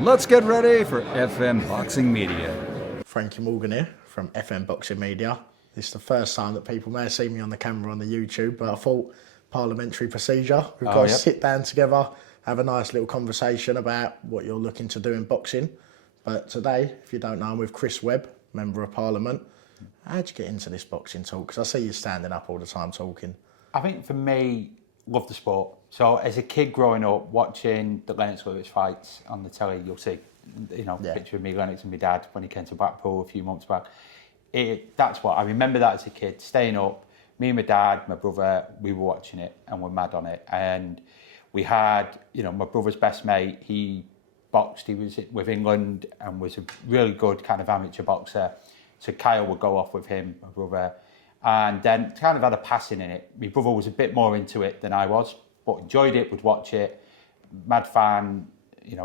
Let's get ready for FM Boxing Media. Frankie Morgan here from FM Boxing Media. This is the first time that people may have seen me on the camera on the YouTube, but I thought parliamentary procedure. We've got to sit down together, have a nice little conversation about what you're looking to do in boxing. But today, if you don't know, I'm with Chris Webb, Member of Parliament. How'd you get into this boxing talk? Because I see you standing up all the time talking. I think for me, love the sport. So as a kid growing up, watching the Lennox Lewis fights on the telly, you'll see, picture of me, Lennox and my dad when he came to Blackpool a few months back. That's what I remember that as a kid, staying up. Me and my dad, my brother, we were watching it and we're mad on it. And we had, my brother's best mate, he boxed, he was with England and was a really good kind of amateur boxer. So Kyle would go off with him, my brother, and then kind of had a passing in it. My brother was a bit more into it than I was, but enjoyed it, would watch it, mad fan,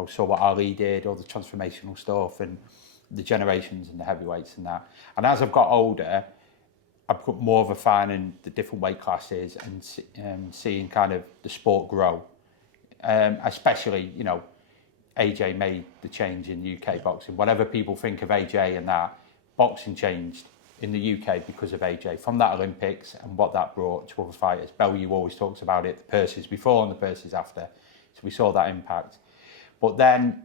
saw what Ali did, all the transformational stuff and the generations and the heavyweights and that. And as I've got older, I've got more of a fan in the different weight classes and seeing kind of the sport grow. Especially, AJ made the change in UK boxing. Whatever people think of AJ and that, boxing changed in the UK because of AJ, from that Olympics and what that brought to other fighters. Bellew always talks about it, the purses before and the purses after. So we saw that impact. But then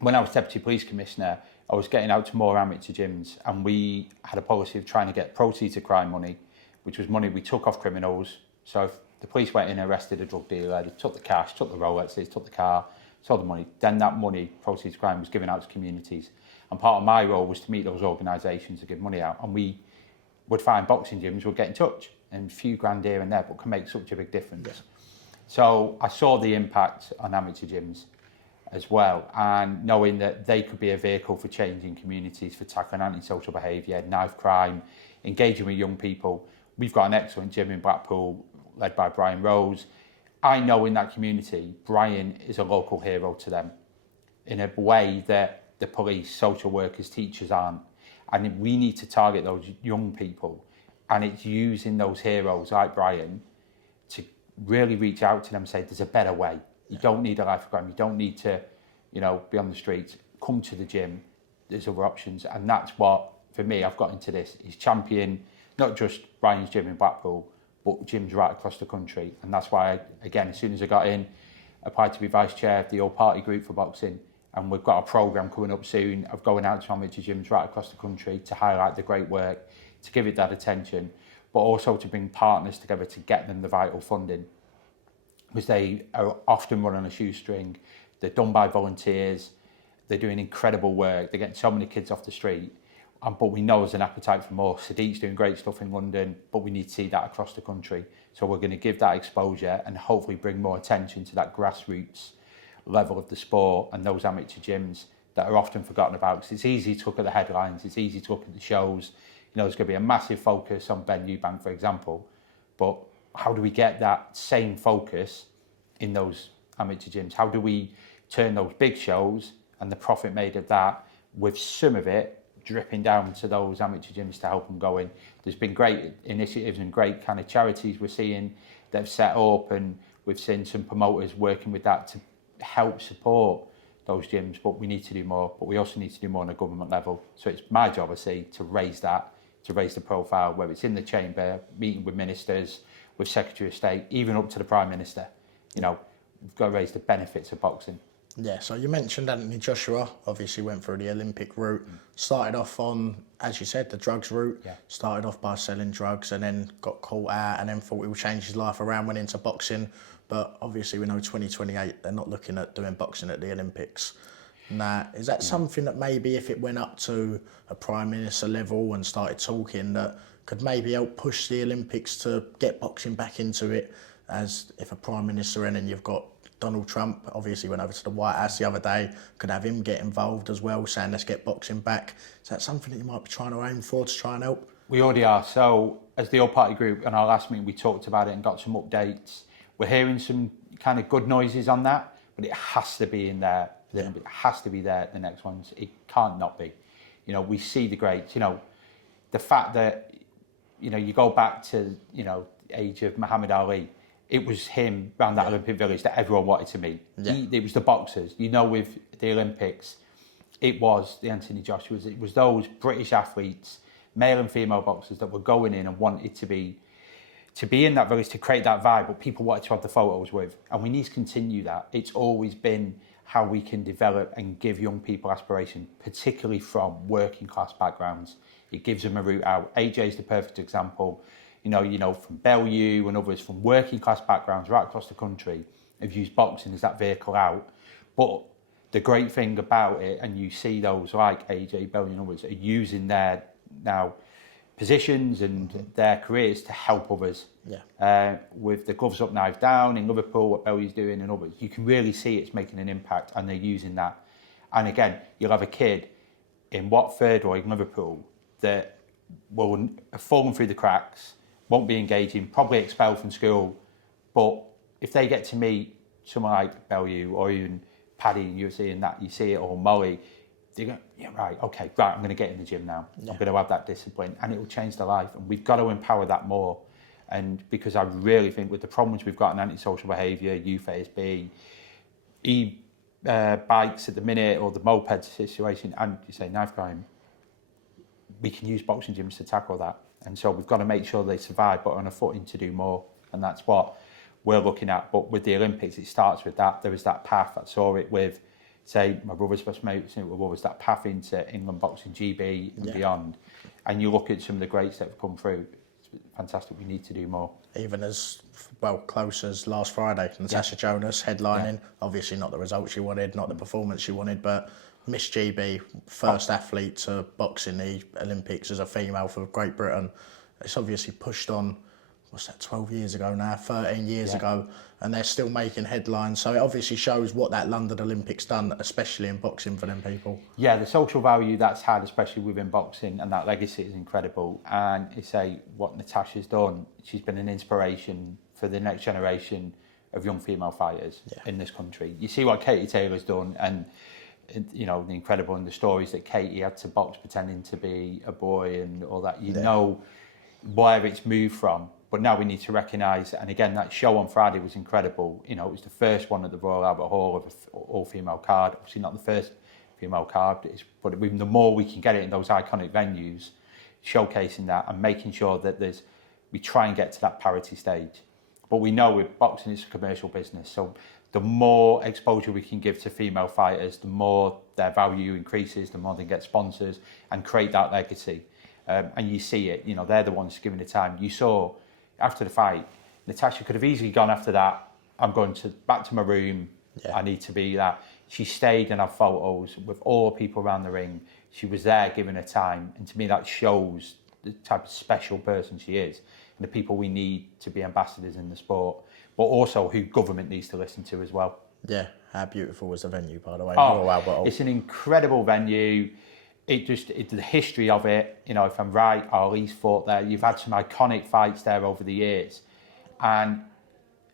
when I was Deputy Police Commissioner, I was getting out to more amateur gyms and we had a policy of trying to get proceeds of crime money, which was money we took off criminals. So if the police went in and arrested a drug dealer, they took the cash, took the Rolexes, took the car, sold the money, then that money, proceeds of crime, was given out to communities. And part of my role was to meet those organisations and give money out. And we would find boxing gyms would get in touch, and a few grand here and there, but can make such a big difference. Yeah. So I saw the impact on amateur gyms as well, and knowing that they could be a vehicle for changing communities, for tackling antisocial behaviour, knife crime, engaging with young people. We've got an excellent gym in Blackpool, led by Brian Rose. I know in that community, Brian is a local hero to them in a way that the police, social workers, teachers aren't. And we need to target those young people. And it's using those heroes like Brian to really reach out to them and say, there's a better way. You don't need a life of crime. You don't need to, be on the streets. Come to the gym. There's other options. And that's what, for me, I've got into this, is champion not just Brian's gym in Blackpool, but gyms right across the country. And that's why, again, as soon as I got in, I applied to be vice chair of the all-party group for boxing. And we've got a programme coming up soon of going out to amateur gyms right across the country to highlight the great work, to give it that attention, but also to bring partners together to get them the vital funding. Because they are often run on a shoestring, they're done by volunteers, they're doing incredible work, they're getting so many kids off the street. But we know there's an appetite for more. Sadiq's doing great stuff in London, but we need to see that across the country. So we're going to give that exposure and hopefully bring more attention to that grassroots level of the sport and those amateur gyms that are often forgotten about, because it's easy to look at the headlines, it's easy to look at the shows. There's going to be a massive focus on Ben Eubank, for example, but how do we get that same focus in those amateur gyms? How do we turn those big shows and the profit made of that, with some of it dripping down to those amateur gyms to help them go in? There's been great initiatives and great kind of charities we're seeing that have set up, and we've seen some promoters working with that to help support those gyms, but we need to do more. But we also need to do more on a government level. So it's my job, I see, to raise that, to raise the profile, whether it's in the chamber, meeting with ministers, with Secretary of State, even up to the Prime Minister. We've got to raise the benefits of boxing. Yeah, so you mentioned Anthony Joshua, obviously went through the Olympic route, started off on, as you said, the drugs route, started off by selling drugs and then got caught out and then thought he would change his life around, went into boxing. But obviously we know 2028, they're not looking at doing boxing at the Olympics. Now, is that something that maybe if it went up to a Prime Minister level and started talking, that could maybe help push the Olympics to get boxing back into it? As if a Prime Minister and then you've got Donald Trump, obviously went over to the White House the other day, could have him get involved as well, saying let's get boxing back. Is that something that you might be trying to aim for, to try and help? We already are. So as the all-party group, and our last meeting we talked about it and got some updates. We're hearing some kind of good noises on that, but it has to be in there. It has to be there, the next ones. It can't not be. We see the greats. The fact that, you go back to, the age of Muhammad Ali, it was him around that Olympic Village that everyone wanted to meet. It was the boxers. With the Olympics, it was the Anthony Joshuas. It was those British athletes, male and female boxers, that were going in and wanted to be in that village, to create that vibe, but people wanted to have the photos with. And we need to continue that. It's always been how we can develop and give young people aspiration, particularly from working class backgrounds. It gives them a route out. AJ is the perfect example. You know, from Bellew and others from working class backgrounds right across the country have used boxing as that vehicle out. But the great thing about it, and you see those like AJ, Bellew and others, are using their now positions and their careers to help others. With the gloves up, knives down in Liverpool, what Bellew's doing and others, you can really see it's making an impact, and they're using that. And again, you'll have a kid in Watford or in Liverpool that will have fallen through the cracks, won't be engaging, probably expelled from school, but if they get to meet someone like Bellew or even Paddy in UFC and that, you see it, or Molly, they go, yeah, right, okay, right, I'm going to get in the gym now. I'm going to have that discipline, and it will change their life. And we've got to empower that more. And because I really think with the problems we've got in antisocial behaviour, youth ASB, bikes at the minute, or the moped situation, and you say knife crime, we can use boxing gyms to tackle that. And so we've got to make sure they survive, but on a footing to do more. And that's what we're looking at. But with the Olympics, it starts with that. There is that path. I saw it with, say, my brother's best mate, was that path into England boxing, GB and beyond. And you look at some of the greats that have come through, it's fantastic. We need to do more. Even as well close as last Friday, Natasha Jonas headlining. Obviously not the result she wanted, not the performance she wanted, but Miss GB, first athlete to box in the Olympics as a female for Great Britain. It's obviously pushed on, what's that, 12 years ago now, 13 years ago, and they're still making headlines. So it obviously shows what that London Olympics done, especially in boxing for them people. Yeah, the social value that's had, especially within boxing, and that legacy is incredible. And you say what Natasha's done, she's been an inspiration for the next generation of young female fighters in this country. You see what Katie Taylor's done, and you know, the incredible, and the stories that Katie had to box pretending to be a boy and all that, you know where it's moved from. But now we need to recognise, and again, that show on Friday was incredible. You know, it was the first one at the Royal Albert Hall of an all-female card. Obviously not the first female card, but even the more we can get it in those iconic venues, showcasing that and making sure that we try and get to that parity stage. But we know with boxing, it's a commercial business, so the more exposure we can give to female fighters, the more their value increases, the more they get sponsors and create that legacy. And you see it, you know, they're the ones giving the time. You saw after the fight, Natasha could have easily gone after that, I'm going back to my room, I need to be that. She stayed and had photos with all the people around the ring. She was there giving her time. And to me, that shows the type of special person she is and the people we need to be ambassadors in the sport, but also who government needs to listen to as well. Yeah, how beautiful was the venue, by the way? It's an incredible venue. It's the history of it, you know, if I'm right, Ali's fought there. You've had some iconic fights there over the years. And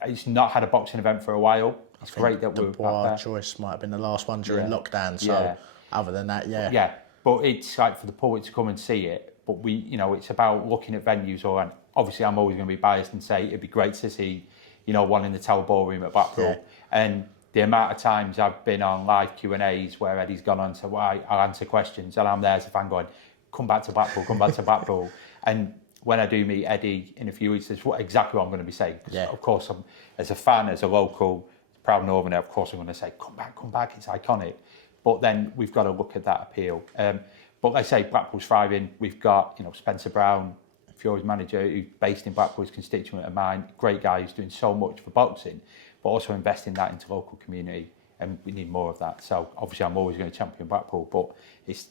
it's not had a boxing event for a while. It's great that we're back there. Choice might have been the last one during lockdown, so other than that, Yeah, but it's like for the public to come and see it. But we, you know, it's about looking at venues, and obviously I'm always going to be biased and say it'd be great to see, you know, one in the Tower Ballroom at Blackpool. And the amount of times I've been on live Q&As where Eddie's gone on to I'll answer questions, and I'm there as a fan going, come back to Blackpool, come back to Blackpool. And when I do meet Eddie in a few weeks, that's exactly what I'm going to be saying. Of course, as a fan, as a local, proud Northerner, of course I'm going to say, come back, it's iconic. But then we've got to look at that appeal. But like I say, Blackpool's thriving. We've got, you know, Spencer Brown, Fury's manager, who's based in Blackpool, is constituent of mine, great guy who's doing so much for boxing, but also investing that into local community, and we need more of that. So obviously I'm always going to champion Blackpool, but it's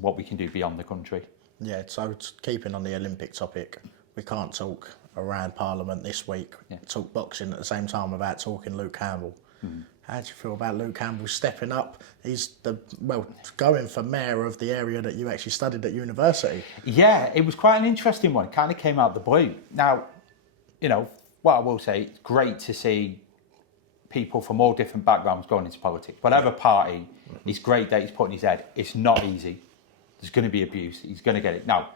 what we can do beyond the country. Yeah, so keeping on the Olympic topic, we can't talk around Parliament this week, talk boxing at the same time without talking Luke Campbell. How do you feel about Luke Campbell stepping up? He's going for mayor of the area that you actually studied at university. Yeah, it was quite an interesting one. It kind of came out of the blue. Now, you know, what I will say, it's great to see people from all different backgrounds going into politics. Whatever party, it's great that he's putting his head. It's not easy. There's going to be abuse. He's going to get it. Now,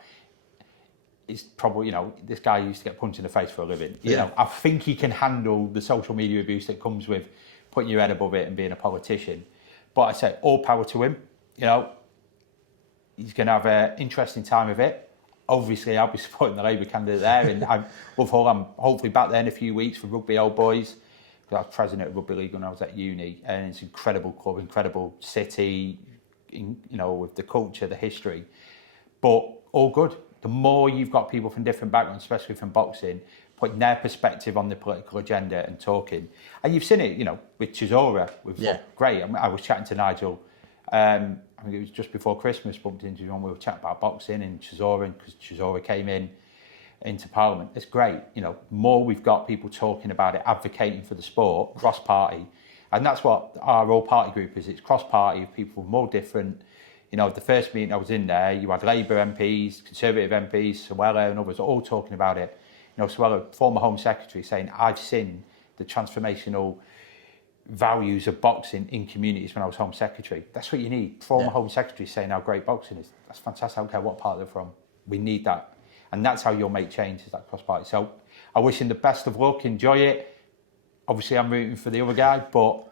it's probably, you know, this guy used to get punched in the face for a living. You know, I think he can handle the social media abuse that comes with putting your head above it and being a politician. But I say all power to him. You know, he's going to have an interesting time of it. Obviously, I'll be supporting the Labour candidate there, and I'm hopefully back there in a few weeks for Rugby Old Boys. I was president of Rugby League when I was at uni, and it's an incredible club, incredible city, with the culture, the history. But all good. The more you've got people from different backgrounds, especially from boxing, putting their perspective on the political agenda and talking. And you've seen it, with Chisora. Great. I was chatting to Nigel, I think it was just before Christmas, bumped into him, we were chatting about boxing and Chisora, because Chisora came into Parliament. It's great. The more we've got people talking about it, advocating for the sport, cross-party, and that's what our all-party group is. It's cross-party of people from all different. The first meeting I was in there, you had Labour MPs, Conservative MPs, Suella and others all talking about it. Suella, former Home Secretary, saying, I've seen the transformational values of boxing in communities when I was Home Secretary. That's what you need. Former Home Secretary saying how great boxing is. That's fantastic. I don't care what part they're from. We need that. And that's how you'll make changes, that cross-party. So I wish him the best of luck. Enjoy it. Obviously, I'm rooting for the other guy, but,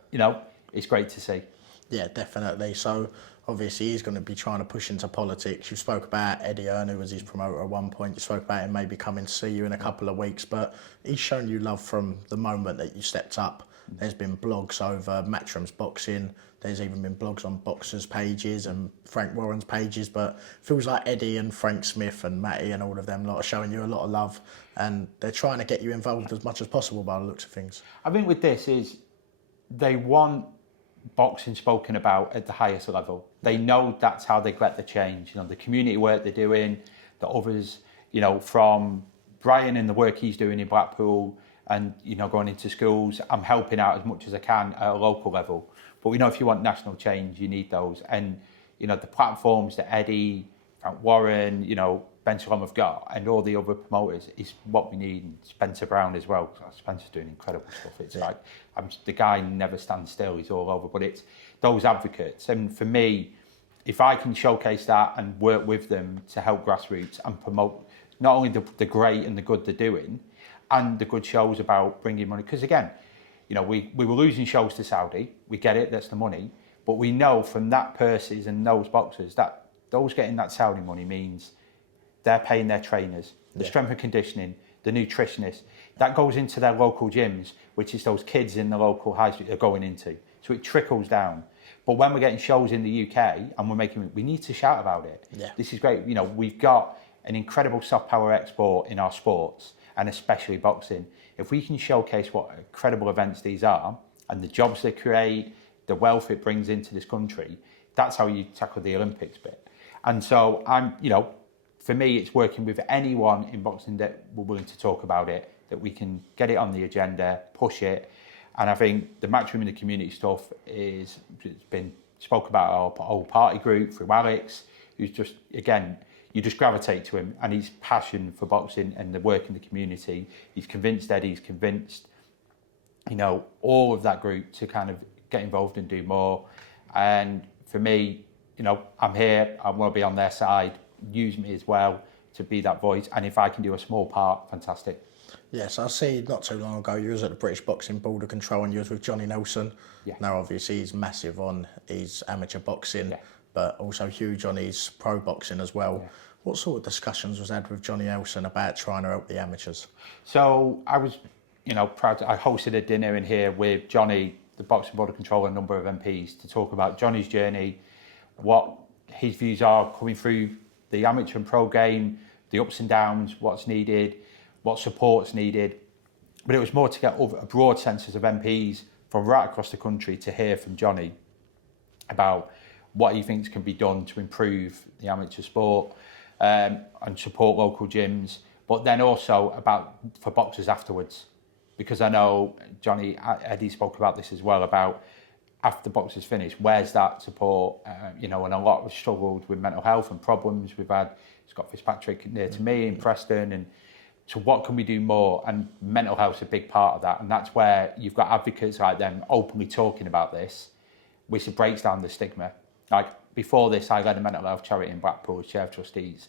it's great to see. Yeah, definitely. So obviously he's going to be trying to push into politics. You spoke about Eddie Earn, who was his promoter at one point. You spoke about him maybe coming to see you in a couple of weeks, but he's shown you love from the moment that you stepped up. There's been blogs over Matchroom's boxing. There's even been blogs on boxers' pages and Frank Warren's pages, but it feels like Eddie and Frank Smith and Matty and all of them lot are showing you a lot of love, and they're trying to get you involved as much as possible by the looks of things. I think with this is they want boxing spoken about at the highest level. They know that's how they get the change. The community work they're doing, the others, from Brian and the work he's doing in Blackpool and, going into schools, I'm helping out as much as I can at a local level. But we know if you want national change, you need those. And, the platforms that Eddie, Frank Warren, Ben Shalom have got, and all the other promoters is what we need. And Spencer Brown as well. Spencer's doing incredible stuff. It's like, the guy never stands still. He's all over. But it's those advocates. And for me, if I can showcase that and work with them to help grassroots and promote not only the great and the good they're doing, and the good shows about bringing money. Because again, we were losing shows to Saudi. We get it, that's the money. But we know from that purses and those boxers that those getting that Saudi money means they're paying their trainers, the strength and conditioning, the nutritionists. That goes into their local gyms, which is those kids in the local high street are going into. So it trickles down. But when we're getting shows in the UK and we need to shout about it. Yeah. This is great. We've got an incredible soft power export in our sports, and especially boxing. If we can showcase what incredible events these are and the jobs they create, the wealth it brings into this country, that's how you tackle the Olympics bit. And so for me, it's working with anyone in boxing that we're willing to talk about it, that we can get it on the agenda, push it. And I think the Matchroom in the community stuff it's been spoke about our whole party group through Alex, who's just, again, you just gravitate to him and his passion for boxing and the work in the community. He's convinced Eddie, he's convinced, all of that group to kind of get involved and do more. And for me, I'm here, I want to be on their side. Use me as well to be that voice, and if I can do a small part, fantastic. Yes, I see not too long ago you was at the British Boxing Border Control and you was with Johnny Nelson. Yeah. Now obviously he's massive on his amateur boxing, but also huge on his pro boxing as well. Yeah. What sort of discussions was had with Johnny Nelson about trying to help the amateurs? So I was, proud I hosted a dinner in here with Johnny, the Boxing Border Control, and a number of MPs to talk about Johnny's journey, what his views are coming through the amateur and pro game, the ups and downs, what's needed, what support's needed. But it was more to get a broad census of MPs from right across the country to hear from Johnny about what he thinks can be done to improve the amateur sport and support local gyms, but then also for boxers afterwards. Because I know Eddie spoke about this as well, about after boxers finish, where's that support? And a lot have struggled with mental health and problems. We've had Scott Fitzpatrick near to me in Preston, and so what can we do more? And mental health's a big part of that, and that's where you've got advocates like them openly talking about this, which breaks down the stigma. Like before this, I led a mental health charity in Blackpool as chair of trustees.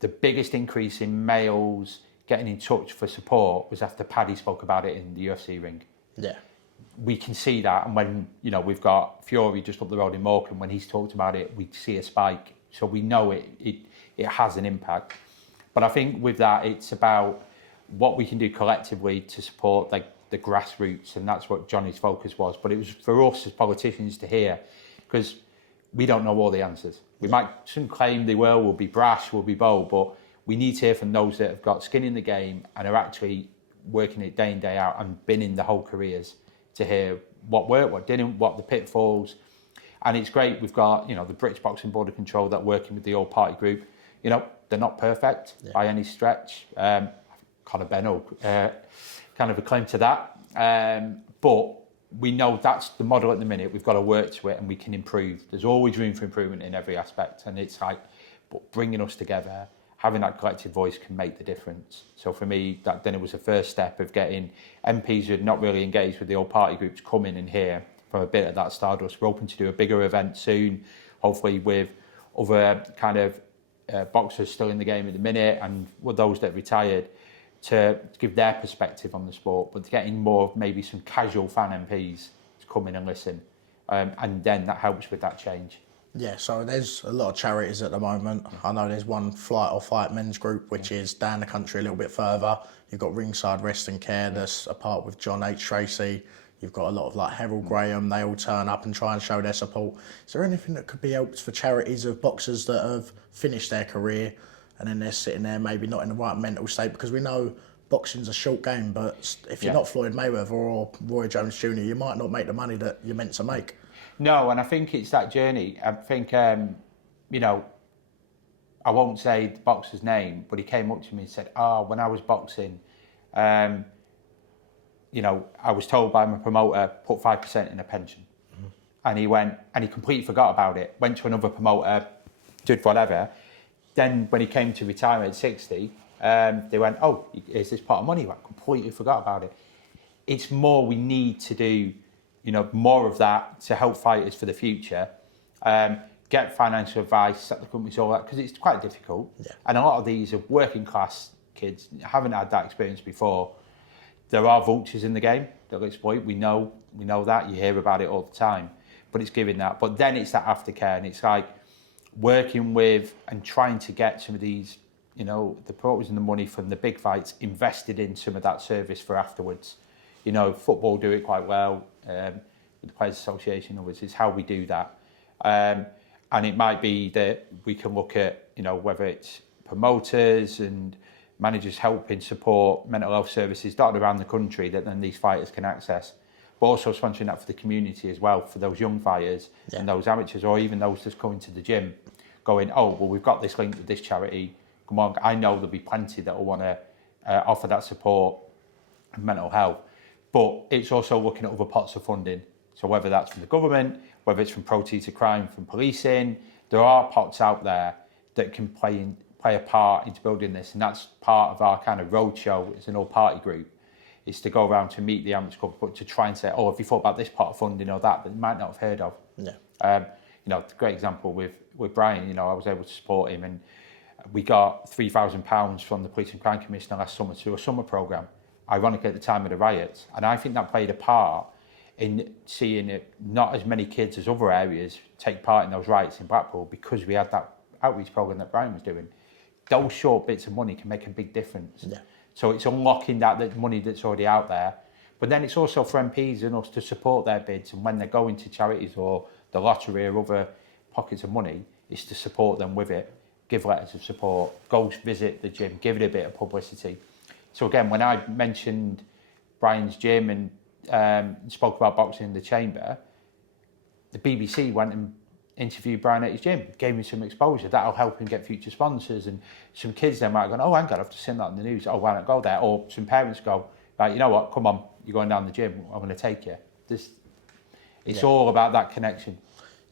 The biggest increase in males getting in touch for support was after Paddy spoke about it in the UFC ring. Yeah. we can see that, and when we've got Fury just up the road in Morecambe, when he's talked about it, we see a spike, so we know it has an impact. But I think with that, it's about what we can do collectively to support the grassroots, and that's what Johnny's focus was. But it was for us as politicians to hear, because we don't know all the answers. We might some claim they will be brash, will be bold, but we need to hear from those that have got skin in the game and are actually working it day in, day out and been in the whole careers, to hear what worked, what didn't, what the pitfalls. And it's great, we've got, the British Boxing Board of Control that working with the all-party group. They're not perfect by any stretch. Conor Benno kind of a claim to that. But we know that's the model at the minute. We've got to work to it and we can improve. There's always room for improvement in every aspect. And it's like, but bringing us together, having that collective voice can make the difference. So for me, that then it was the first step of getting MPs who had not really engaged with the all-party groups come in and hear from a bit of that stardust. We're hoping to do a bigger event soon, hopefully with other kind of boxers still in the game at the minute and with those that retired, to give their perspective on the sport, but getting more of maybe some casual fan MPs to come in and listen. And then that helps with that change. Yeah, so there's a lot of charities at the moment. I know there's one Flight or Fight men's group, which is down the country a little bit further. You've got Ringside Rest and Care that's a part with John H. Tracy. You've got a lot of like Harold Graham. They all turn up and try and show their support. Is there anything that could be helped for charities of boxers that have finished their career and then they're sitting there maybe not in the right mental state? Because we know boxing's a short game, but if you're not Floyd Mayweather or Roy Jones Jr., you might not make the money that you're meant to make. No, and I think it's that journey. I think, I won't say the boxer's name, but he came up to me and said, when I was boxing, I was told by my promoter, put 5% in a pension. Mm-hmm. And he went, and he completely forgot about it, went to another promoter, did whatever. Then when he came to retire at 60, they went, is this part of money? I completely forgot about it. It's more we need to do, more of that to help fighters for the future. Get financial advice, set the companies, all that, because it's quite difficult. Yeah. And a lot of these are working class kids, haven't had that experience before. There are vultures in the game that exploit. We know that. You hear about it all the time. But it's giving that. But then it's that aftercare, and it's like working with and trying to get some of these, the promoters and the money from the big fights invested in some of that service for afterwards. Football do it quite well. The Players Association, others, is how we do that. And it might be that we can look at, whether it's promoters and managers helping support mental health services dotted around the country that then these fighters can access. But also sponsoring that for the community as well, for those young fighters and those amateurs, or even those just coming to the gym, going, we've got this link with this charity. Come on, I know there'll be plenty that will want to offer that support and mental health. But it's also looking at other pots of funding. So whether that's from the government, whether it's from proceeds of crime, from policing, there are pots out there that can play a part into building this. And that's part of our kind of roadshow as an all-party group, is to go around to meet the amateur club, but to try and say, have you thought about this pot of funding or that you might not have heard of? Yeah. A great example with Brian, I was able to support him, and we got £3,000 from the Police and Crime Commissioner last summer to do a summer programme, ironically at the time of the riots. And I think that played a part in seeing it, not as many kids as other areas take part in those riots in Blackpool, because we had that outreach programme that Brian was doing. Those short bits of money can make a big difference. Yeah. So it's unlocking that money that's already out there. But then it's also for MPs and us to support their bids, and when they're going to charities or the lottery or other pockets of money, is to support them with it, give letters of support, go visit the gym, give it a bit of publicity. So again, when I mentioned Brian's gym and spoke about boxing in the chamber, the BBC went and interviewed Brian at his gym, gave me some exposure. That'll help him get future sponsors. And some kids then might have gone, hang on, I've just seen that in the news. Why not go there? Or some parents go, right, you know what, come on, you're going down the gym, I'm going to take you. It's all about that connection.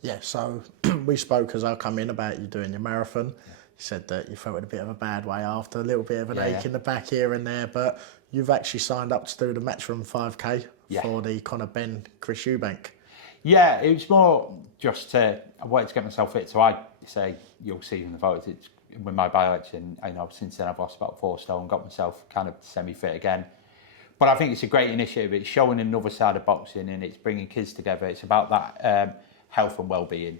Yeah, so we spoke as I come in about you doing your marathon. You said that you felt in a bit of a bad way after, a little bit of an ache in the back here and there, but you've actually signed up to do the Matchroom 5K for the Conor Ben Chris Eubank. Yeah, it was more just I wanted to get myself fit. So I say, you'll see in the photos, it's with my by-election, since then I've lost about 4 stone, got myself kind of semi-fit again. But I think it's a great initiative. It's showing another side of boxing and it's bringing kids together. It's about that health and well-being.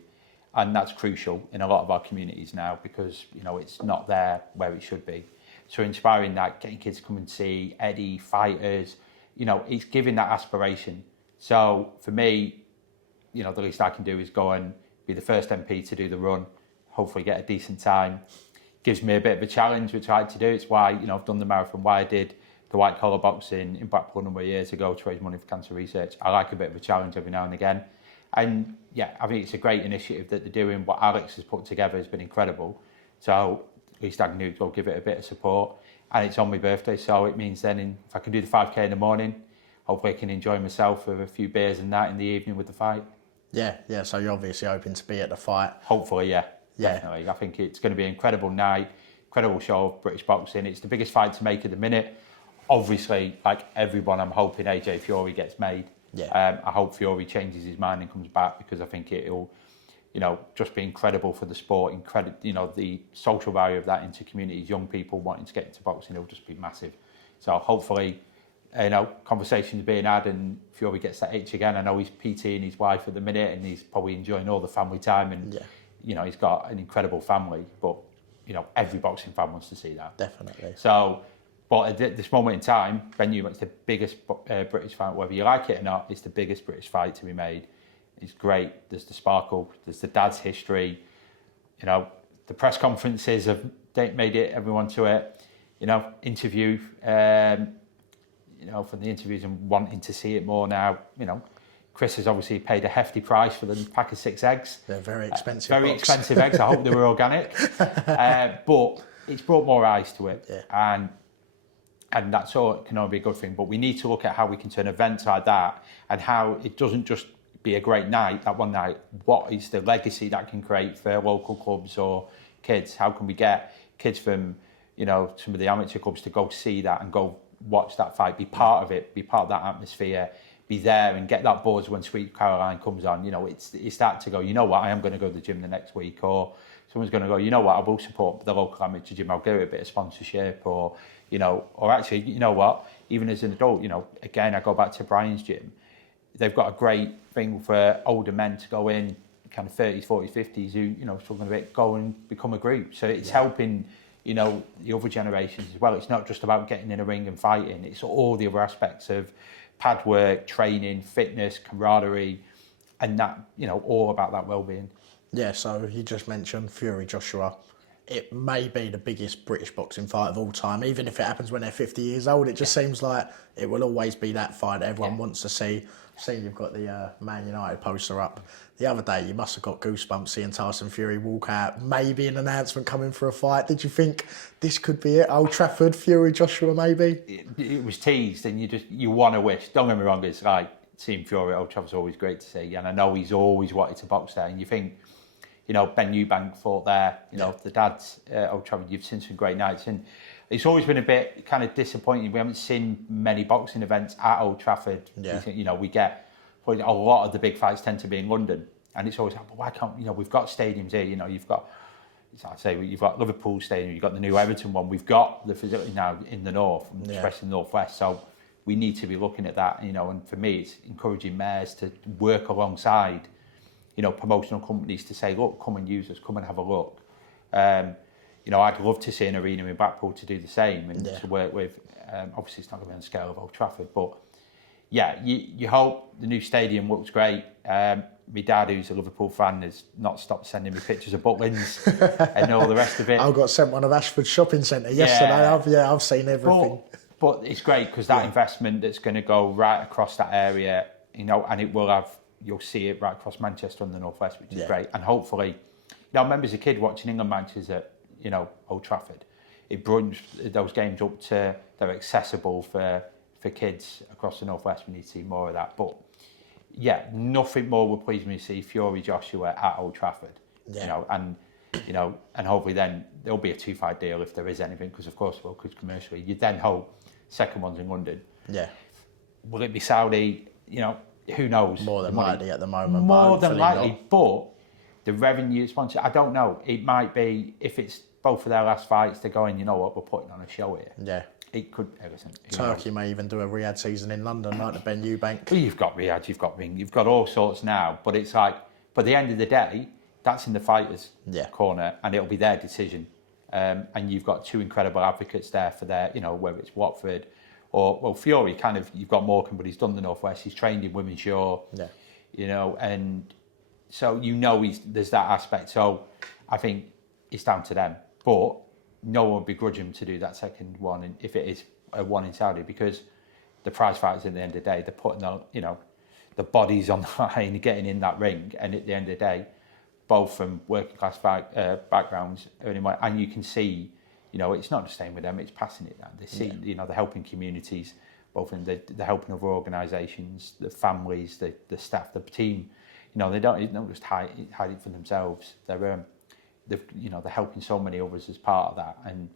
And that's crucial in a lot of our communities now because, you know, it's not there where it should be. So inspiring that, getting kids to come and see Eddie, fighters, you know, it's giving that aspiration. So for me, you know, the least I can do is go and be the first MP to do the run, hopefully get a decent time. Gives me a bit of a challenge, which I like to do. It's why, you know, I've done the marathon, why I did the white collar boxing in Blackpool a number of years ago to raise money for cancer research. I like a bit of a challenge every now and again. And yeah, I think it's a great initiative that they're doing. What Alex has put together has been incredible. So at least I can do, go give it a bit of support. And it's on my birthday, so it means then if I can do the 5K in the morning, hopefully I can enjoy myself with a few beers and that in the evening with the fight. Yeah. So you're obviously hoping to be at the fight. Hopefully, yeah. Definitely. I think it's going to be an incredible night, incredible show of British boxing. It's the biggest fight to make at the minute. Obviously, like everyone, I'm hoping AJ Fury gets made. Yeah. I hope Fury changes his mind and comes back because I think it'll, you know, just be incredible for the sport. You know, the social value of that into communities, young people wanting to get into boxing, it'll just be massive. So hopefully, you know, conversations being had and Fury gets that itch again. I know he's PTing his wife at the minute and he's probably enjoying all the family time and, you know, he's got an incredible family, but, you know, every boxing fan wants to see that. Definitely. So, but at this moment in time, Ben Newman's the biggest British fight, whether you like it or not, it's the biggest British fight to be made. It's great. There's the sparkle. There's the dad's history. You know, the press conferences have made it, everyone to it. You know, interview, you know, from the interviews and wanting to see it more now. You know, Chris has obviously paid a hefty price for the pack of 6 eggs. They're very expensive. Very expensive eggs. I hope they were organic. But it's brought more eyes to it. Yeah. And that's all can only be a good thing. But we need to look at how we can turn events like that and how it doesn't just be a great night, that one night. What is the legacy that can create for local clubs or kids? How can we get kids from, you know, some of the amateur clubs to go see that and go watch that fight, be part of it, be part of that atmosphere, be there and get that buzz when Sweet Caroline comes on. You know, it's that to go, you know what, I am going to go to the gym the next week, or someone's going to go, you know what, I will support the local amateur gym, I'll give it a bit of sponsorship, or, you know, or actually, you know what, even as an adult, you know, again, I go back to Brian's gym, they've got a great thing for older men to go in, kind of 30s, 40s, 50s, who, you know, struggling a bit, go and become a group. So it's helping, you know, the other generations as well. It's not just about getting in a ring and fighting. It's all the other aspects of pad work, training, fitness, camaraderie, and that, you know, all about that well-being. Yeah, so you just mentioned Fury Joshua. It may be the biggest British boxing fight of all time. Even if it happens when they're 50 years old, it just seems like it will always be that fight that everyone wants to see. I've seen you've got the Man United poster up. The other day, you must have got goosebumps seeing Tyson Fury walk out. Maybe an announcement coming for a fight. Did you think this could be it? Old Trafford, Fury Joshua, maybe? It was teased, and you want to wish. Don't get me wrong, it's like seeing Fury at Old Trafford's always great to see, and I know he's always wanted to box there. And you think, you know, Ben Eubank fought there. You know, the dad's Old Trafford. You've seen some great nights, and it's always been a bit kind of disappointing. We haven't seen many boxing events at Old Trafford. Yeah. You know, we get a lot of the big fights tend to be in London, and it's always like, well, why can't, you know, we've got stadiums here. You know, you've got, as I say, you've got Liverpool Stadium, you've got the new Everton one. We've got the facility now in the north, especially in the northwest. So we need to be looking at that. You know, and for me, it's encouraging mayors to work alongside, you know, promotional companies to say, look, come and use us, come and have a look. You know, I'd love to see an arena in Blackpool to do the same and to work with. Obviously, it's not going to be on the scale of Old Trafford, but yeah, you hope the new stadium looks great. My dad, who's a Liverpool fan, has not stopped sending me pictures of Butlins and all the rest of it. I got sent one of Ashford's shopping centre yesterday. I've seen everything. But it's great because that investment that's going to go right across that area, you know, and it will have, you'll see it right across Manchester and the northwest, which is great. And hopefully, you know, I remember as a kid watching England matches at, you know, Old Trafford. It brought those games up to, they're accessible for kids across the northwest. We need to see more of that. But yeah, nothing more would please me to see Fury Joshua at Old Trafford. You know, and hopefully then there'll be a 2-fight deal if there is anything, because of course, well, because commercially, you then hope second one's in London. Yeah. Will it be Saudi? You know, who knows? More than likely at the moment. More than likely, but the revenue sponsor, I don't know. It might be, if it's both of their last fights, they're going, you know what, we're putting on a show here. Yeah. It could. Listen, Turkey may even do a Riyadh season in London, like the Ben Eubank. Well, you've got Riyadh, you've got Ring, you've got all sorts now. But it's like, but at the end of the day, that's in the fighters' corner, and it'll be their decision. And you've got two incredible advocates there for their, whether it's Watford or Fury. Kind of, you've got Morgan, but he's done the Northwest. He's trained in Women's Shore. Yeah. And so there's that aspect. So I think it's down to them. But no one would begrudge him to do that second one, and if it is a one in Saudi, because the prize fighters at the end of the day, they're putting the bodies on the line and getting in that ring, and at the end of the day, both from working class backgrounds, and you can see, it's not just staying with them, it's passing it down. They see, they're helping communities, both in they're helping other organisations, the families, the staff, the team. They don't just hide it for themselves. They're helping so many others as part of that, and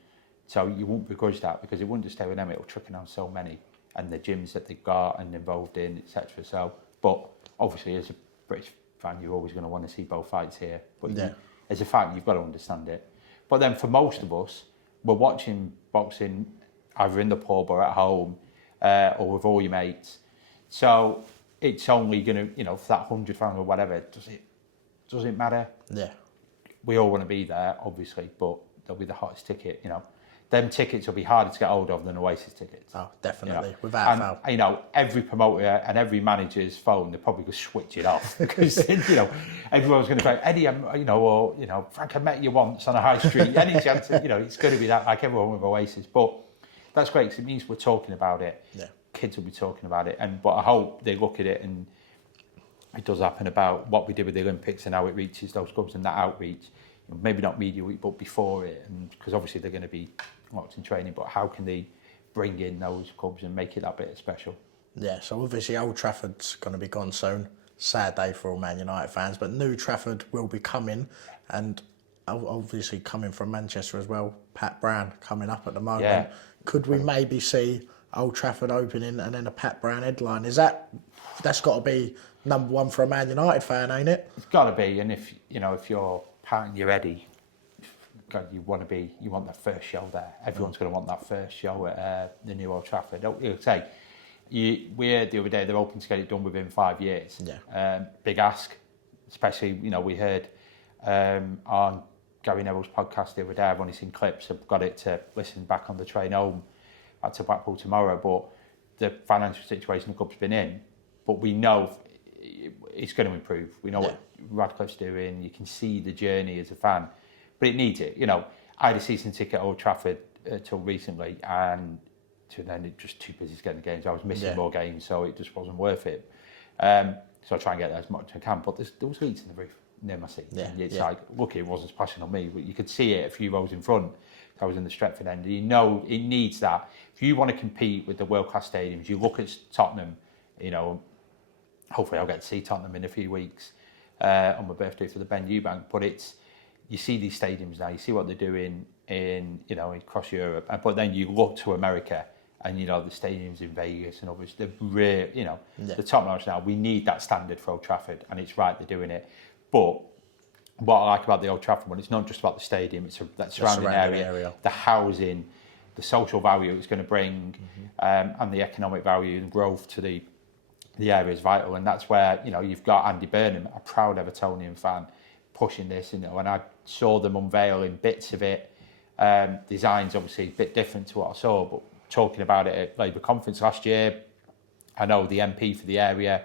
so you won't begrudge that, because it wouldn't just stay with them, it'll trickle down so many, and the gyms that they've got and involved in, etc. So, but obviously as a British fan, you're always going to want to see both fights here, but as a fan, you've got to understand it. But then for most of us, we're watching boxing either in the pub or at home, or with all your mates, so it's only going to, for that 100 fans or whatever, does it matter? Yeah. We all want to be there, obviously, but they'll be the hottest ticket, Them tickets will be harder to get hold of than Oasis tickets. Oh, definitely, without a foul. Every promoter and every manager's phone, they're probably going to switch it off, because, everyone's going to say, Eddie, Frank, I met you once on a high street. Any chance, it's going to be that, like everyone with Oasis. But that's great, because it means we're talking about it. Yeah. Kids will be talking about it. But I hope they look at it, and it does happen about what we did with the Olympics and how it reaches those clubs and that outreach. Maybe not media week, but before it, and because obviously they're going to be locked in training. But how can they bring in those clubs and make it that bit special? Yeah, so obviously Old Trafford's going to be gone soon. Sad day for all Man United fans, but New Trafford will be coming, and obviously coming from Manchester as well. Pat Brown coming up at the moment. Yeah. Could we maybe see Old Trafford opening and then a Pat Brown headline? That's got to be number one for a Man United fan, ain't it? It's got to be, and if you're Pat and you're Eddie, God, you want that first show there. Everyone's going to want that first show at the new Old Trafford. We heard the other day they're hoping to get it done within 5 years. Yeah. Big ask, especially we heard on Gary Neville's podcast the other day. I've only seen clips. I've got it to listen back on the train home back to Blackpool tomorrow. But the financial situation the club's been in, but we know it's going to improve. We know what Radcliffe's doing. You can see the journey as a fan, but it needs it. I had a season ticket at Old Trafford till recently, and then it just too busy getting the games. I was missing more games, so it just wasn't worth it. So I try and get there as much as I can. But there was leaks in the roof near my seat. Yeah, and it's like, lucky it wasn't splashing on me, but you could see it a few rows in front. I was in the Stretford end. It needs that. If you want to compete with the world-class stadiums, you look at Tottenham, hopefully I'll get to see Tottenham in a few weeks on my birthday for the Ben Eubank. But you see these stadiums now, you see what they're doing in across Europe. But then you look to America, and the stadiums in Vegas and others, they're really, the top notch now. We need that standard for Old Trafford, and it's right they're doing it. But what I like about the Old Trafford one, it's not just about the stadium, it's that surrounding area, the housing, the social value it's going to bring, and the economic value and growth to the area is vital. And that's where, you've got Andy Burnham, a proud Evertonian fan, pushing this. And I saw them unveiling bits of it, designs obviously a bit different to what I saw, but talking about it at Labour Conference last year. I know the MP for the area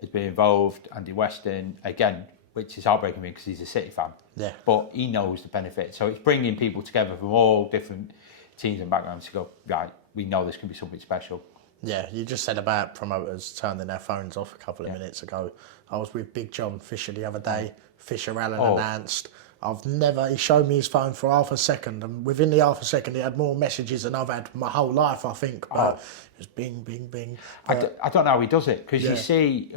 has been involved, Andy Weston, again, which is heartbreaking me because he's a City fan. Yeah. But he knows the benefit. So it's bringing people together from all different teams and backgrounds to go, right, we know this can be something special. Yeah, you just said about promoters turning their phones off a couple of minutes ago. I was with Big John Fisher the other day. Fisher Allen announced. He showed me his phone for half a second, and within the half a second, he had more messages than I've had my whole life, I think. But it was bing, bing, bing. I don't know how he does it, because you see,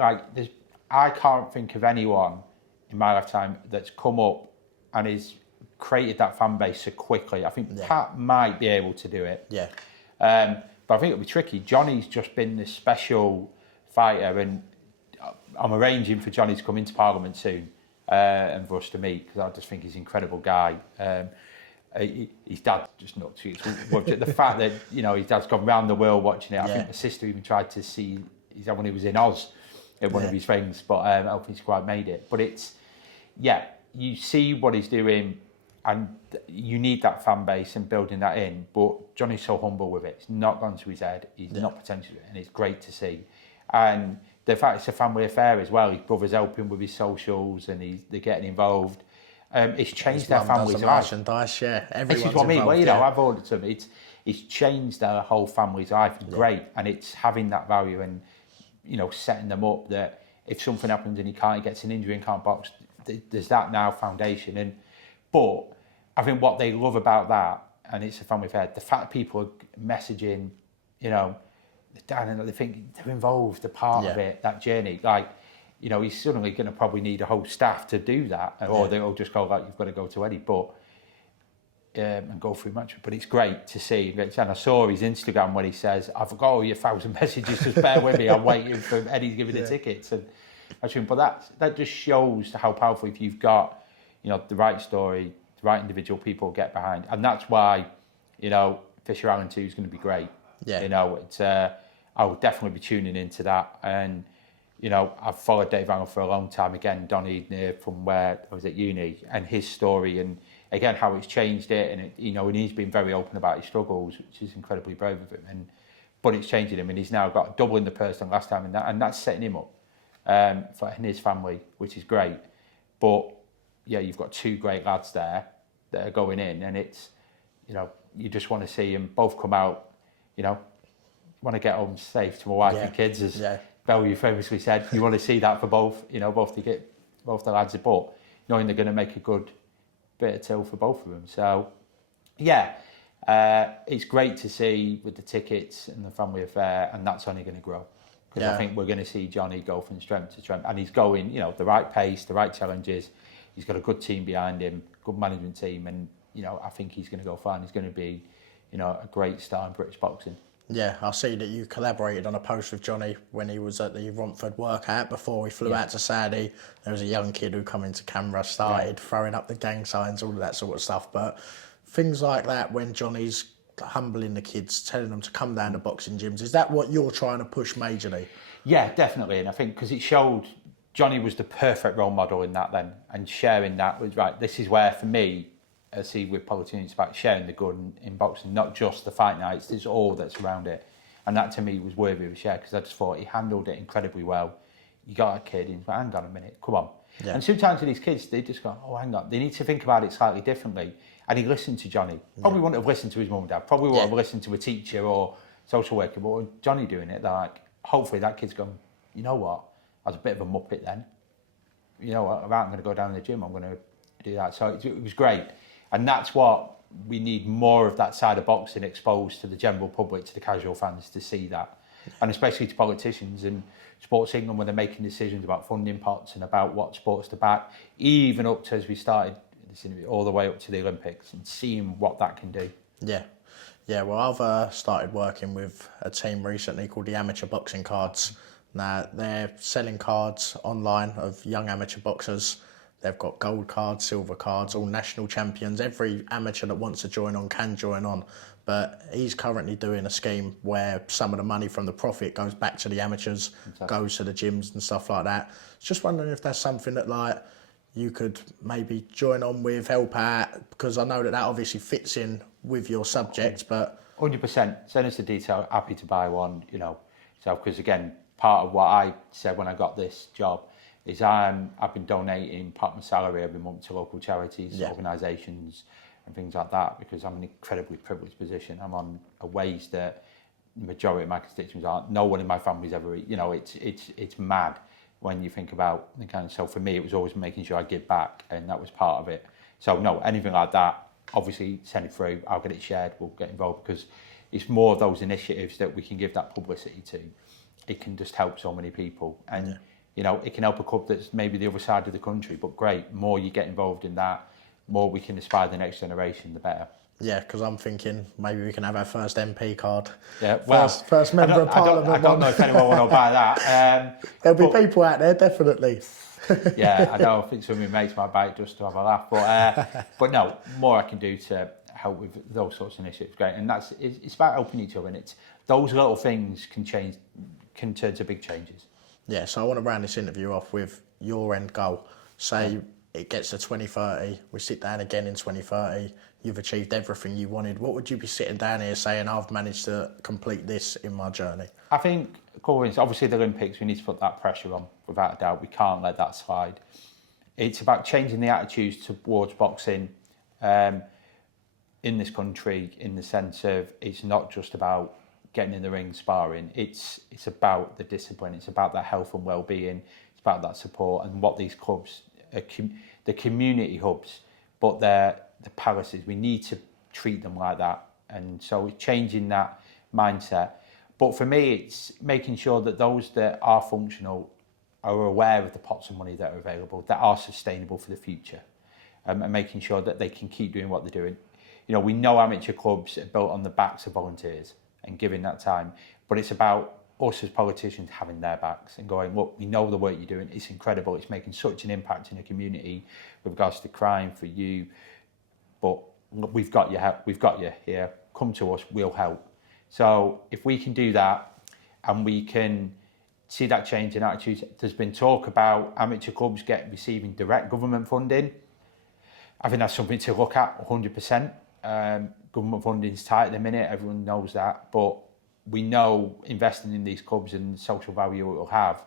I can't think of anyone in my lifetime that's come up and has created that fan base so quickly. I think Pat might be able to do it. Yeah. But I think it'll be tricky. Johnny's just been this special fighter, and I'm arranging for Johnny to come into Parliament soon and for us to meet, because I just think he's an incredible guy. his dad's just nuts. The fact that, you know, his dad's gone round the world watching it. I think my sister even tried to see his dad when he was in Oz at one of his things, but I don't think he's quite made it. But it's, you see what he's doing, and you need that fan base and building that in. But Johnny's so humble with it. It's not gone to his head. He's not pretentious, and it's great to see. And the fact it's a family affair as well. His brother's helping with his socials, and they're getting involved. It's changed their family's life. Merchandise, This is what I mean. Well, you know, I've ordered some. It's changed their whole family's life. Great, and it's having that value and, you know, setting them up that if something happens and he gets an injury and can't box, there's that now foundation. But I think what they love about that, and it's a family affair, the fact people are messaging, you know, Dan, and they think they're involved, they're part of it, that journey. Like, you know, he's suddenly going to probably need a whole staff to do that, or they'll just go like, you've got to go to Eddie, but and go through much. But it's great to see. And I saw his Instagram when he says, "I've got all your 1,000 messages, just bear with me. I'm waiting for Eddie to give me the tickets." And actually, but that just shows how powerful if you've got, you know, the right story, the right individual people get behind, and that's why, you know, Fisher Allen 2 is going to be great. Yeah, you know, it's I will definitely be tuning into that. And, you know, I've followed Dave Allen for a long time. Again, Don Eden from where I was at uni, and his story, and again how it's changed it. And you know, and he's been very open about his struggles, which is incredibly brave of him. But it's changing him, and he's now got doubling the person last time, and that's setting him up for his family, which is great. But yeah, you've got two great lads there that are going in, and it's, you know, you just want to see them both come out, you know, want to get home safe to my wife and kids, as Bellew famously said. You want to see that for both, you know, both the lads, but knowing they're going to make a good bit of till for both of them. So yeah, it's great to see with the tickets and the family affair, and that's only going to grow, because I think we're going to see Johnny go from strength to strength, and he's going, you know, the right pace, the right challenges. He's got a good team behind him, good management team, and, you know, I think he's going to go far, and he's going to be, you know, a great star in British boxing. Yeah, I see that you collaborated on a post with Johnny when he was at the Romford workout before he flew out to Saudi. There was a young kid who come into camera, started throwing up the gang signs, all of that sort of stuff. But things like that, when Johnny's humbling the kids, telling them to come down to boxing gyms, is that what you're trying to push majorly? Yeah, definitely. And I think because it showed Johnny was the perfect role model in that then, and sharing that was right. This is where, for me, I see with politicians about sharing the good in boxing, not just the fight nights, there's all that's around it. And that to me was worthy of a share, because I just thought he handled it incredibly well. You got a kid, he's like, hang on a minute, come on. Yeah. And sometimes with these kids, they just go, oh, hang on, they need to think about it slightly differently. And he listened to Johnny. Probably wouldn't have listened to his mum and dad, probably wouldn't have listened to a teacher or social worker, but with Johnny doing it, they're like, hopefully that kid's going, you know what, I was a bit of a muppet then. You know what, I'm going to go down to the gym, I'm going to do that. So it was great. And that's what we need, more of that side of boxing exposed to the general public, to the casual fans, to see that. And especially to politicians and Sports England, when they're making decisions about funding pots and about what sports to back, even up to, as we started this interview, all the way up to the Olympics, and seeing what that can do. Yeah. Yeah, well, I've started working with a team recently called the Amateur Boxing Cards. Now, they're selling cards online of young amateur boxers. They've got gold cards, silver cards, all national champions. Every amateur that wants to join on can join on. But he's currently doing a scheme where some of the money from the profit goes back to the amateurs, goes to the gyms and stuff like that. Just wondering if that's something that, like, you could maybe join on with, help out, because I know that obviously fits in with your subject, but... 100%. Send us the detail. Happy to buy one, you know. So, because again, part of what I said when I got this job is I've been donating part of my salary every month to local charities, organisations and things like that, because I'm in an incredibly privileged position. I'm on a wage that the majority of my constituents aren't. No one in my family's ever, you know, it's mad when you think about the kind of, so for me it was always making sure I give back, and that was part of it. So no, anything like that, obviously send it through, I'll get it shared, we'll get involved, because it's more of those initiatives that we can give that publicity to. It can just help so many people, and you know, it can help a club that's maybe the other side of the country, but great, more you get involved in that, more we can inspire the next generation, the better. Yeah, because I'm thinking maybe we can have our first MP card. Yeah, well, first member of Parliament. I don't know if anyone will buy that. There'll be people out there, definitely. Yeah, I know. I think some of my mates might buy it just to have a laugh, but no, more I can do to help with those sorts of initiatives. Great, and it's about helping each other, and it's those little things can turn to big changes. Yeah, so I want to round this interview off with your end goal. Say it gets to 2030, we sit down again in 2030, you've achieved everything you wanted. What would you be sitting down here saying, I've managed to complete this in my journey? I think, obviously the Olympics, we need to put that pressure on, without a doubt. We can't let that slide. It's about changing the attitudes towards boxing in this country, in the sense of it's not just about getting in the ring sparring. It's about the discipline. It's about that health and well-being. It's about that support, and what these clubs, the community hubs, but they're the palaces. We need to treat them like that, and so it's changing that mindset. But for me, it's making sure that those that are functional are aware of the pots of money that are available, that are sustainable for the future, and making sure that they can keep doing what they're doing. You know, we know amateur clubs are built on the backs of volunteers and giving that time, but it's about us as politicians having their backs and going, look, we know the work you're doing, it's incredible, it's making such an impact in the community with regards to crime for you, but we've got you here, come to us, we'll help. So if we can do that, and we can see that change in attitudes, there's been talk about amateur clubs receiving direct government funding. I think that's something to look at 100%. Government funding is tight at the minute, everyone knows that, but we know investing in these clubs and the social value it will have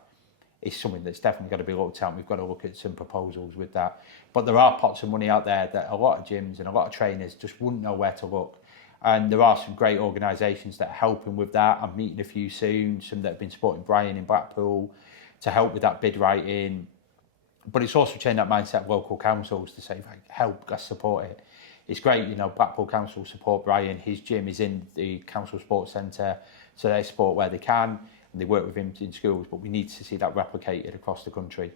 is something that's definitely got to be looked at. We've got to look at some proposals with that. But there are pots of money out there that a lot of gyms and a lot of trainers just wouldn't know where to look. And there are some great organisations that are helping with that. I'm meeting a few soon, some that have been supporting Brian in Blackpool to help with that bid writing. But it's also changing that mindset of local councils to say, help, let's support it. It's great, you know, Blackpool Council support Brian. His gym is in the council sports centre, so they support where they can, and they work with him in schools, but we need to see that replicated across the country.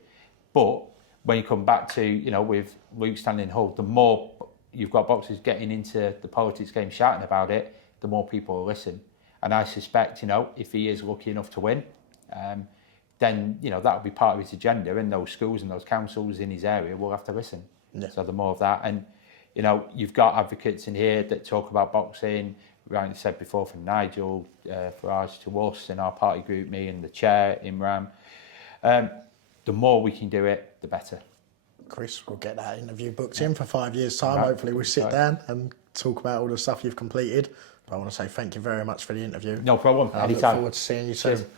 But when you come back to, you know, with Luke standing in Hull, the more you've got boxers getting into the politics game, shouting about it, the more people will listen. And I suspect, you know, if he is lucky enough to win, then, you know, that will be part of his agenda, and those schools and those councils in his area will have to listen. Yeah. So the more of that. And, you know, you've got advocates in here that talk about boxing, like I said before, from Nigel, Farage to us in our party group, me and the chair, Imran. The more we can do it, the better. Chris, we'll get that interview booked in for 5 years' time. Right. Hopefully we'll sit down and talk about all the stuff you've completed. But I want to say thank you very much for the interview. No problem. I look forward to seeing you soon. Cheers.